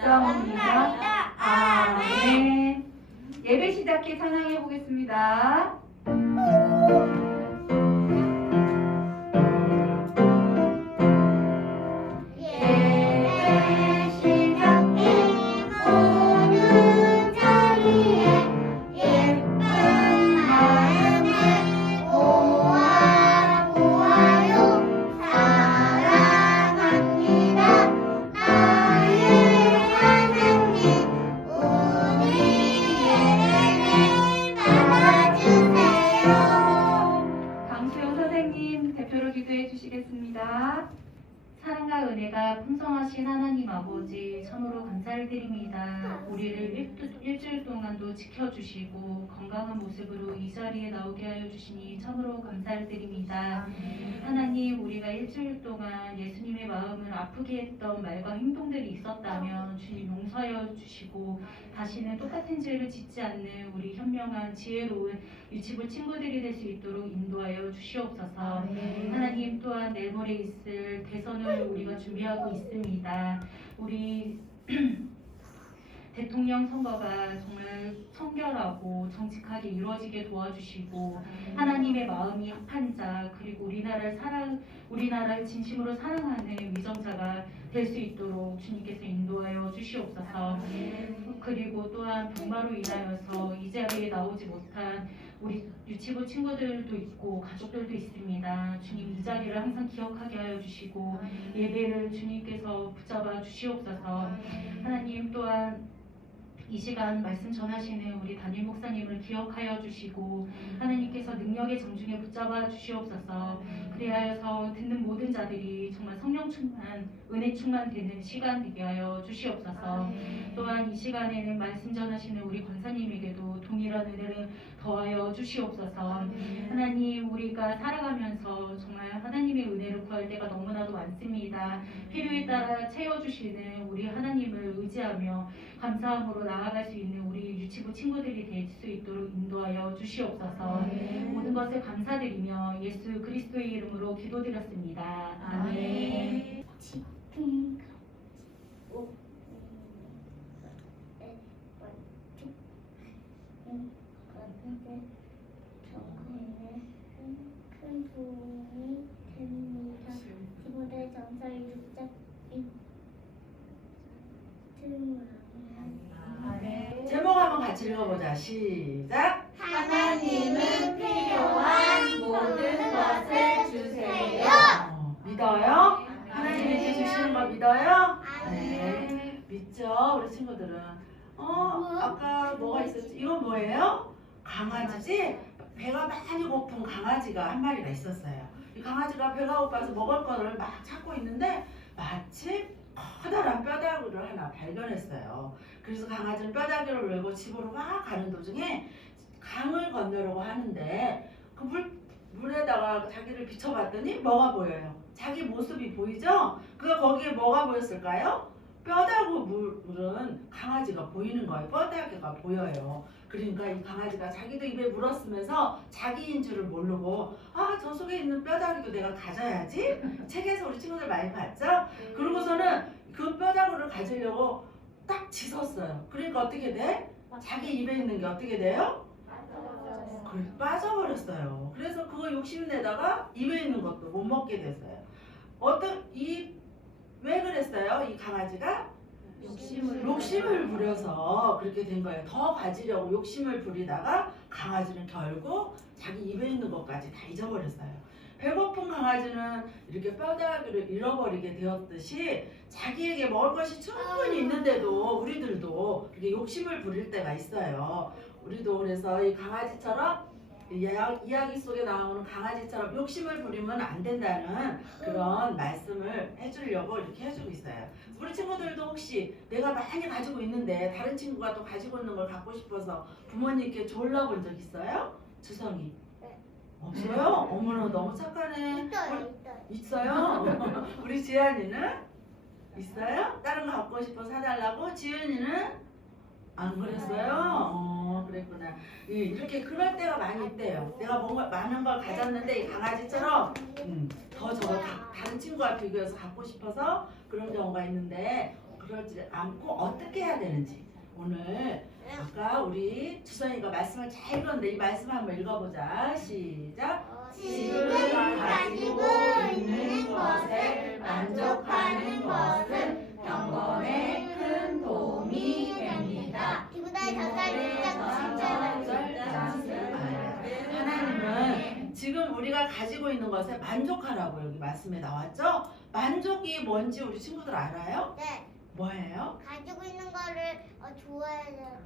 것을 믿사옵니다. 아멘. 예배 시작해 찬양해 보겠습니다. 은혜가 풍성하신 하나님 아버지 참으로 감사를 드립니다. 우리를 일, 일주일 동안도 지켜주시고 건강한 모습으로 이 자리에 나오게 하여 주시니 참으로 감사를 드립니다. 하나님 우리가 일주일 동안 예수님의 마음을 아프게 했던 말과 행동들이 있었다면 주님 용서하여 주시고 다시는 똑같은 죄를 짓지 않는 우리 현명한 지혜로운 유치부 친구들이 될 수 있도록 인도하여 주시옵소서. 하나님 또한 내일 모레 있을 대선을 우리가 준비하고 있습니다. 우리 대통령 선거가 정말 청결하고 정직하게 이루어지게 도와주시고 하나님의 마음이 합한 자 그리고 우리나라를 사랑 우리나라를 진심으로 사랑하는 위정자가 될 수 있도록 주님께서 인도하여 주시옵소서. 그리고 또한 병마로 인하여서 이 자리에 나오지 못한 우리 유치부 친구들도 있고 가족들도 있습니다. 주님 이 자리를 항상 기억하게 하여 주시고 예배를 주님께서 붙잡아 주시옵소서. 하나님 또한 이 시간 말씀 전하시는 우리 담임 목사님을 기억하여 주시고 하나님께서 능력의 정중에 붙잡아 주시옵소서. 그리하여서 듣는 모든 자들이 정말 성령 충만, 은혜 충만되는 시간 되게 하여 주시옵소서. 또한 이 시간에는 말씀 전하시는 우리 권사님에게도 동일한 은혜를 더하여 주시옵소서. 하나님 우리가 살아가면서 정말 하나님의 은혜를 구할 때가 너무나도 많습니다. 필요에 따라 채워주시는 우리 하나님을 의지하며 감사함으로 나아갈 수 있는 우리 유치부 친구들이 될 수 있도록 인도하여 주시옵소서. 모든 것을 감사드리며 예수 그리스도의 이름으로 기도드렸습니다. 아멘. 큰 도움이 됩니다. 정서를 붙잡기 아멘. 제목 한번 같이 읽어보자. 시작. 하나님은 필요한 모든 것을 주세요. 어, 믿어요? 하나님이 주시는 거 믿어요? 네. 믿죠, 우리 친구들은. 어, 아까 뭐가 있었지? 이건 뭐예요? 강아지지? 배가 많이 고픈 강아지가 한 마리가 있었어요. 이 강아지가 배가 고파서 먹을 거를 막 찾고 있는데 마침 커다란 뼈다귀를 하나 발견했어요. 그래서 강아지는 뼈다귀를 메고 집으로 막 가는 도중에 강을 건너려고 하는데 그 물, 물에다가 자기를 비춰봤더니 뭐가 보여요? 자기 모습이 보이죠? 그 거기에 뭐가 보였을까요? 뼈다귀 물- 물은 강아지 강아지가 보이는 거예요. 뼈다귀가 보여요. 그러니까 이 강아지가 자기도 입에 물었으면서 자기인 줄을 모르고 아 저 속에 있는 뼈다귀도 내가 가져야지 책에서 우리 친구들 많이 봤죠? 그러고서는 그 뼈다귀를 가지려고 딱 짖었어요. 그러니까 어떻게 돼? 자기 입에 있는 게 어떻게 돼요? 그래 빠져버렸어요. 그래서 그거 욕심 내다가 입에 있는 것도 못 먹게 됐어요. 어떤 이 왜 그랬어요? 이 강아지가 욕심을 욕심을 부려서 그렇게 된 거예요. 더 가지려고 욕심을 부리다가 강아지는 결국 자기 입에 있는 것까지 다 잊어버렸어요. 배고픈 강아지는 이렇게 뼈다귀를 잃어버리게 되었듯이 자기에게 먹을 것이 충분히 있는데도 우리들도 이렇게 욕심을 부릴 때가 있어요. 우리도 그래서 이 강아지처럼 이 이야기 속에 나오는 강아지처럼 욕심을 부리면 안 된다는 그런 말씀을 해주려고 이렇게 해주고 있어요. 우리 친구들도 혹시 내가 많이 가지고 있는데 다른 친구가 또 가지고 있는 걸 갖고 싶어서 부모님께 졸라본 적 있어요? 주성이? 네. 없어요? 어머나 너무 착하네. 있어요, 우리- 있어요. 있어요? 우리 지안이는? 있어요? 다른 거 갖고 싶어 사달라고? 지은이는? 안 그랬어요? 어, 그랬구나. 이- 이렇게 그럴 때가 많이 있대요. 내가 뭔가 많은 걸 가졌는데 이 강아지처럼 음, 더 저걸 가- 다른 친구와 비교해서 갖고 싶어서 그런 경우가 있는데 그러지 않고 어떻게 해야 되는지 오늘 아까 우리 주선이가 말씀을 잘 읽었는데 이 말씀 한번 읽어보자. 시작. 지금 가지고 있는 것에 만족하는 것은 영혼에 큰 도움이 하나님은 지금 우리가 가지고 있는 것에 만족하라고 여기 말씀에 나왔죠? 만족이 뭔지 우리 친구들 알아요? 네, 뭐예요? 가지고 있는 거를 어, 좋아해야 돼요.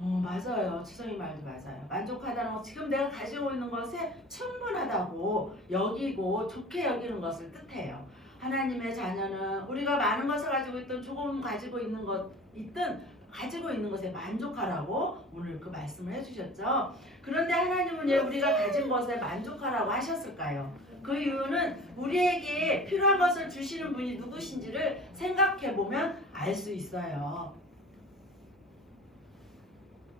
어, 맞아요. 추성이 말도 맞아요. 만족하다는 건 지금 내가 가지고 있는 것에 충분하다고 여기고 좋게 여기는 것을 뜻해요. 하나님의 자녀는 우리가 많은 것을 가지고 있든 조금 가지고 있는 것 있든 가지고 있는 것에 만족하라고 오늘 그 말씀을 해주셨죠. 그런데 하나님은 왜 우리가 가진 것에 만족하라고 하셨을까요? 그 이유는 우리에게 필요한 것을 주시는 분이 누구신지를 생각해 보면 알 수 있어요.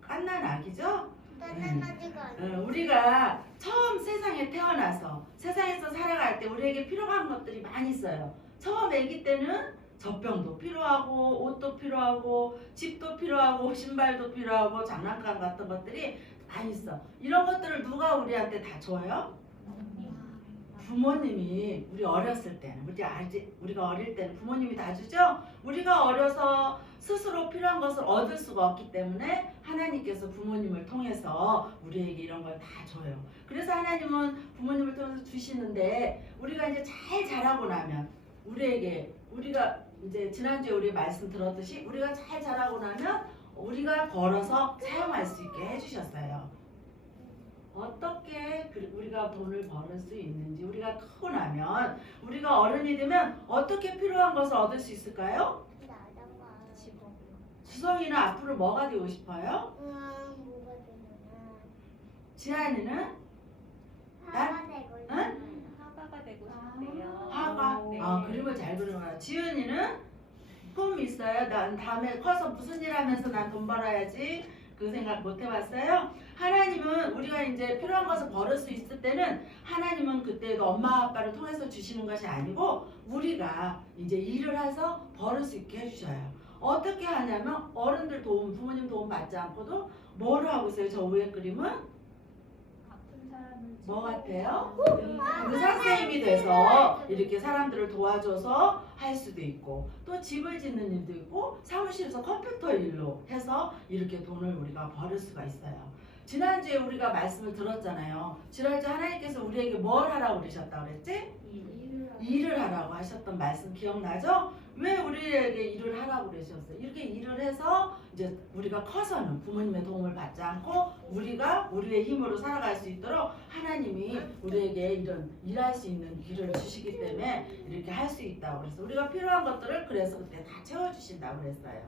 깐난 아기죠? 않아요. 어, 우리가 처음 세상에 태어나서 세상에서 살아갈 때 우리에게 필요한 것들이 많이 있어요. 처음 아기 때는 젖병도 필요하고 옷도 필요하고 집도 필요하고 신발도 필요하고 장난감 같은 것들이 많이 있어. 이런 것들을 누가 우리한테 다 줘요? 부모님이 우리 어렸을 때는 우리 아직 우리가 어릴 때는 부모님이 다 주죠. 우리가 어려서 스스로 필요한 것을 얻을 수가 없기 때문에 하나님께서 부모님을 통해서 우리에게 이런 걸 다 줘요. 그래서 하나님은 부모님을 통해서 주시는데 우리가 이제 잘 자라고 나면 우리에게 우리가 이제 지난주에 우리 말씀 들었듯이 우리가 잘 자라고 나면 우리가 벌어서 사용할 수 있게 해주셨어요. 어떻게 그- 우리가 돈을 벌을 수 있는지 우리가 크고 나면 우리가 어른이 되면 어떻게 필요한 것을 얻을 수 있을까요? 주성이는 앞으로 뭐가 되고 싶어요? 지한이는 되고 있는 화가가 되고 싶대요. 화가 네. 아 그림을 잘 그리는구나 지은이는 꿈 있어요? 난 다음에 커서 무슨 일 하면서 난 돈 벌어야지 그 생각 못 해봤어요? 하나님은 우리가 이제 필요한 것을 벌을 수 있을 때는 하나님은 그때도 엄마 아빠를 통해서 주시는 것이 아니고 우리가 이제 일을 해서 벌을 수 있게 해주셔요. 어떻게 하냐면 어른들 도움, 부모님 도움 받지 않고도 뭘 하고 있어요? 저 위에 그림은 뭐 같아요? 의사 선생님이 돼서 이렇게 사람들을 도와줘서 할 수도 있고 또 집을 짓는 일도 있고 사무실에서 컴퓨터 일로 해서 이렇게 돈을 우리가 벌을 수가 있어요. 지난주에 우리가 말씀을 들었잖아요. 지난주 하나님께서 우리에게 뭘 하라고 그러셨다 그랬지? 일을 하라고 하셨던 말씀 기억나죠? 왜 우리에게 일을 하라고 그러셨어요? 이렇게 일을 해서 이제 우리가 커서는 부모님의 도움을 받지 않고 우리가 우리의 힘으로 살아갈 수 있도록 하나님이 우리에게 이런 일할 수 있는 길을 주시기 때문에 이렇게 할 수 있다고 그래서 우리가 필요한 것들을 그래서 그때 다 채워주신다고 그랬어요.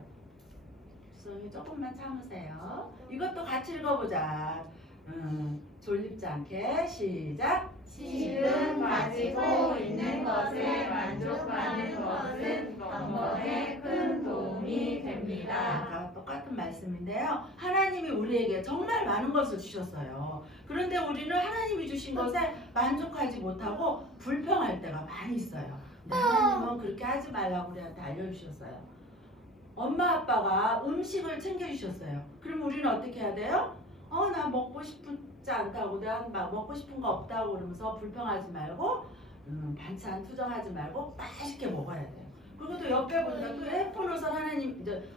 수영이 조금만 참으세요. 이것도 같이 읽어보자. 음, 졸립지 않게 시작. 지금 가지고 있는 것에 만족하는 것은 영혼에 큰 도움이 됩니다. 아까 똑같은 말씀인데요. 하나님이 우리에게 정말 많은 것을 주셨어요. 그런데 우리는 하나님이 주신 것에 만족하지 못하고 불평할 때가 많이 있어요. 하나님은 그렇게 하지 말라고 우리한테 알려주셨어요. 엄마 아빠가 음식을 챙겨주셨어요. 그럼 우리는 어떻게 해야 돼요? 어, 나 먹고 싶 지 않다고, 막 먹고 싶은 거 없다고 그러면서 불평하지 말고, 음, 반찬 투정하지 말고 맛있게 먹어야 돼요. 그리고 또 옆에 보니까 또 예쁜 옷을 하나님, 이제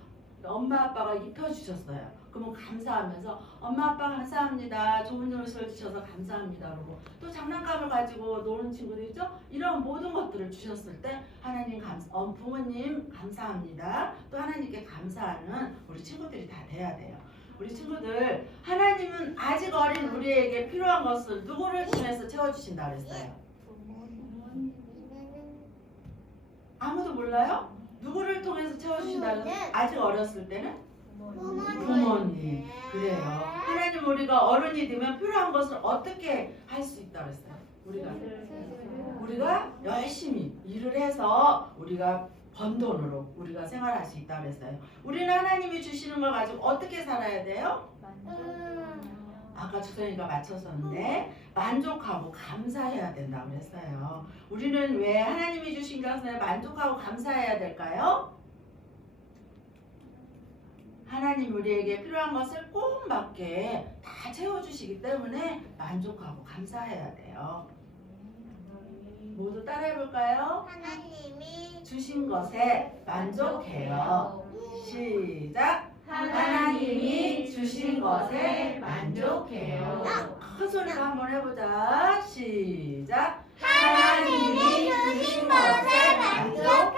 엄마 아빠가 입혀주셨어요. 그러면 감사하면서 엄마 아빠 감사합니다. 좋은 옷을 주셔서 감사합니다. 그러고 또 장난감을 가지고 노는 친구들 있죠? 이런 모든 것들을 주셨을 때 하나님 감사, 어, 부모님 감사합니다. 또 하나님께 감사하는 우리 친구들이 다 돼야 돼요. 우리 친구들 하나님은 아직 어린 우리에게 필요한 것을 누구를 통해서 채워주신다 그랬어요. 아무도 몰라요? 누구를 통해서 채워주신다 그랬어요? 아직 어렸을 때는 부모님. 그래요. 하나님 우리가 어른이 되면 필요한 것을 어떻게 할 수 있다 그랬어요. 우리가 우리가 열심히 일을 해서 우리가 번 돈으로 우리가 생활할 수 있다 그랬어요. 우리는 하나님이 주시는 걸 가지고 어떻게 살아야 돼요? 아까 주선이가 맞췄었는데 만족하고 감사해야 된다고 그랬어요. 우리는 왜 하나님이 주신 것에 만족하고 감사해야 될까요? 하나님 우리에게 필요한 것을 꼭 맞게 다 채워주시기 때문에 만족하고 감사해야 돼요. 모두 따라해 볼까요? 하나님이 주신 것에 만족해요. 시작. 하나님이 주신 것에 만족해요. 큰 소리로 한번 해보자. 시작. 하나님이 주신 것에 만족해요.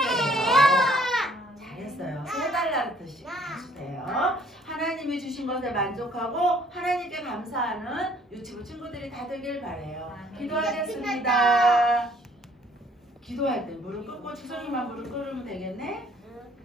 잘했어요. 세 달라는 뜻이 해주세요. 하나님이 주신 것에 만족하고 하나님께 감사하는 유치부 친구들이 다 되길 바래요. 기도하겠습니다. 기도할 때 무릎 꿇고 주성이만 무릎 꿇으면 되겠네.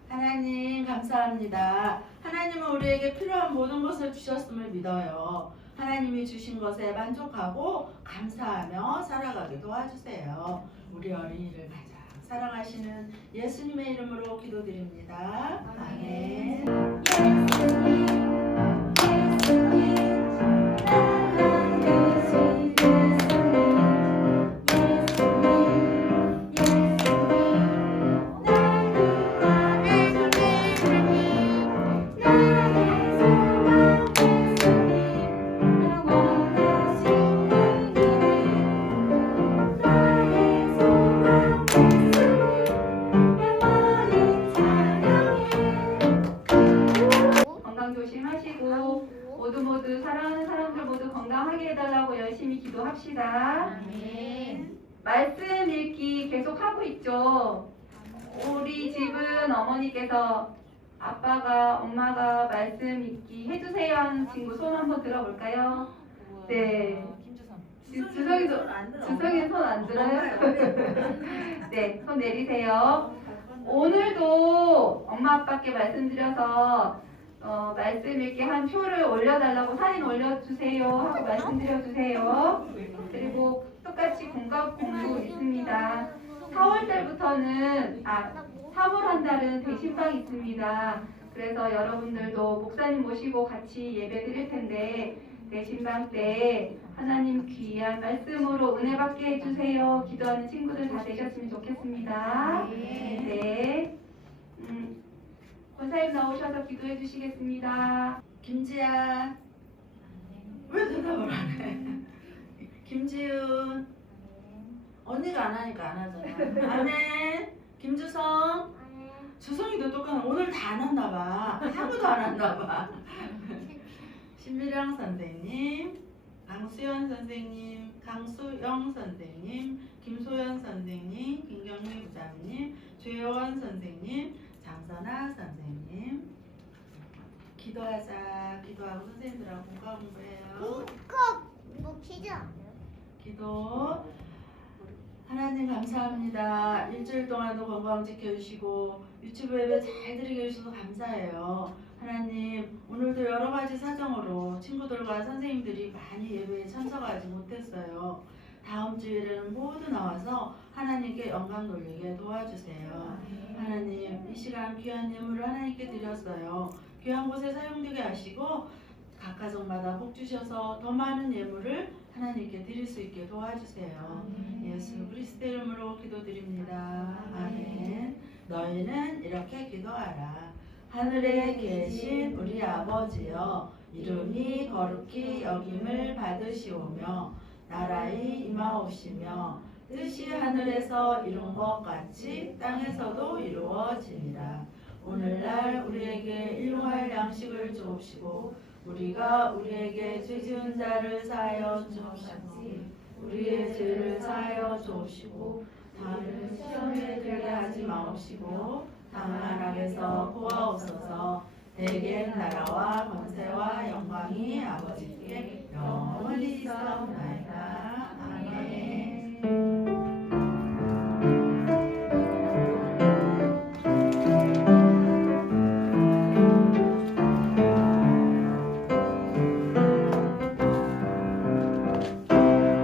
하나님 감사합니다. 하나님은 우리에게 필요한 모든 것을 주셨음을 믿어요. 하나님이 주신 것에 만족하고 감사하며 살아가게 도와주세요. 우리 어린이를 가장 사랑하시는 예수님의 이름으로 기도드립니다. 아멘. 건강 아빠가 엄마가 말씀 읽기 해주세요 하는 친구 손 한번 들어볼까요? 네. 주- 주성이도 주성이 손 안 들어요? 네, 손 내리세요. 오늘도 엄마 아빠께 말씀드려서 어, 말씀 읽게 한 표를 올려달라고 사진 올려주세요 하고 말씀드려주세요. 그리고 똑같이 공감 공부 있습니다. 4월 달부터는 아 3월 한 달은 대신방 있습니다. 그래서 여러분들도 목사님 모시고 같이 예배 드릴 텐데 대신방 때 하나님 귀한 말씀으로 은혜 받게 해주세요. 기도하는 친구들 다 되셨으면 좋겠습니다. 네. 음, 권사님 나오셔서 기도해 주시겠습니다. 김지아 왜 대답을 안 해? 김지윤 언니가 안 하니까 안 하잖아. 아멘. 김주성 주성이도 똑같아. 오늘 다안 왔나 봐. 아무도 안 왔나 봐. 신미령 선생님, 강수연 선생님, 강수영 선생님, 김소연 선생님, 김경미 부장님, 최원 선생님, 장선아 선생님. 기도하자. 기도하고 선생님들하고 공과 공부해요. 뭐 퀴즈 안 해요? 기도. 하나님 감사합니다. 일주일 동안도 건강 지켜주시고 유튜브 예배 잘 드리게 해주셔서 감사해요. 하나님 오늘도 여러 가지 사정으로 친구들과 선생님들이 많이 예배에 참석하지 못했어요. 다음 주일에는 모두 나와서 하나님께 영광 돌리게 도와주세요. 하나님 이 시간 귀한 예물을 하나님께 드렸어요. 귀한 곳에 사용되게 하시고 각 가정마다 복 주셔서 더 많은 예물을 하나님께 드릴 수 있게 도와주세요. 예수 그리스도 이름으로 기도드립니다. 아멘. 너희는 이렇게 기도하라. 하늘에 계신 우리 아버지여 이름이 거룩히 여김을 받으시오며 나라의 임하옵시며 뜻이 하늘에서 이룬 것 같이 땅에서도 이루어지니라. 오늘날 우리에게 일용할 양식을 주옵시고 우리가 우리에게 죄 지은 자를 사여 주옵시지. 우리의 죄를 사여 주옵시고 다른 시험에 들게 하지 마옵시고 다만 악에서 보아옵소서. 내겐 나라와 권세와 영광이 아버지께 영원히 있사옵나이다. 아멘.